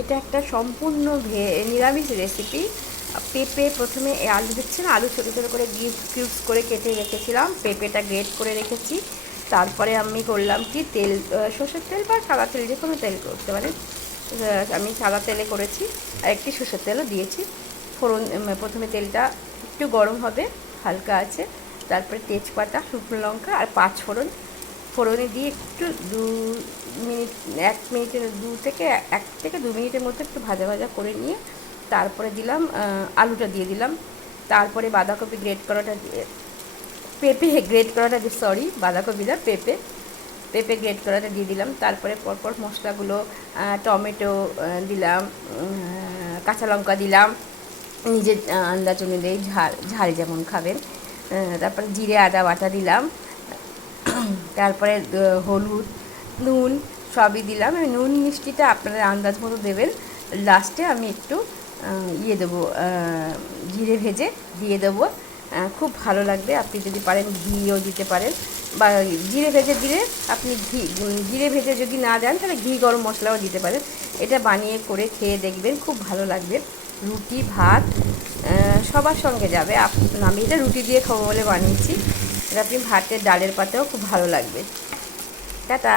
এটা একটা সম্পূর্ণ নিরামিষ রেসিপি। পেঁপে প্রথমে আলু দিচ্ছি না, আলু ছোটো ছোটো করে কিউবস করে কেটে রেখেছিলাম, পেঁপেটা গ্রেট করে রেখেছি। তারপরে আমি করলাম কি তেল, সর্ষের তেল বা সাদা তেল, যে কোনো তেল করতে পারেন। আমি সাদা তেলে করেছি, আর একটি সর্ষের তেলও দিয়েছি। ফোড়ন, প্রথমে তেলটা একটু গরম হবে হালকা আছে, তারপরে তেজপাতা, শুকনো লঙ্কা আর 5 ফোড়ন, ফোড়নে দিয়ে একটু 2 মিনিট, 1 মিনিটের 1 থেকে 2 মিনিটের মধ্যে একটু ভাজা ভাজা করে নিয়ে তারপরে দিলাম আলুটা দিয়ে দিলাম। তারপরে বাঁধাকপি গ্রেট করাটা দিয়ে, পেঁপে গ্রেট করাটা দিয়ে, সরি বাঁধাকপি না, পেঁপে গ্রেট করাটা দিয়ে দিলাম। তারপরে পরপর মশলাগুলো, টমেটো দিলাম, কাঁচা লঙ্কা দিলাম নিজের আন্দাজ অনুযায়ী, ঝাল যেমন খাবেন। তারপরে জিরে আদা বাটা দিলাম। তারপরে হলুদ, নুন সবই দিলাম। নুন মিষ্টিটা আপনাদের আন্দাজ মতো দেবেন। লাস্টে আমি একটু দেবো, জিরে ভেজে দিয়ে দেবো, খুব ভালো লাগবে। আপনি যদি পারেন ঘিও দিতে পারেন, বা জিরে ভেজে দিলে আপনি জিরে ভেজে যদি না দেন তাহলে ঘি গরম মশলাও দিতে পারেন। এটা বানিয়ে করে খেয়ে দেখবেন, খুব ভালো লাগবে। রুটি, ভাত সবার সঙ্গে যাবে। আমি এটা রুটি দিয়ে খাবো বলে বানিয়েছি। এটা আপনি ভাতের ডালের পাতেও খুব ভালো লাগবে। টাটা।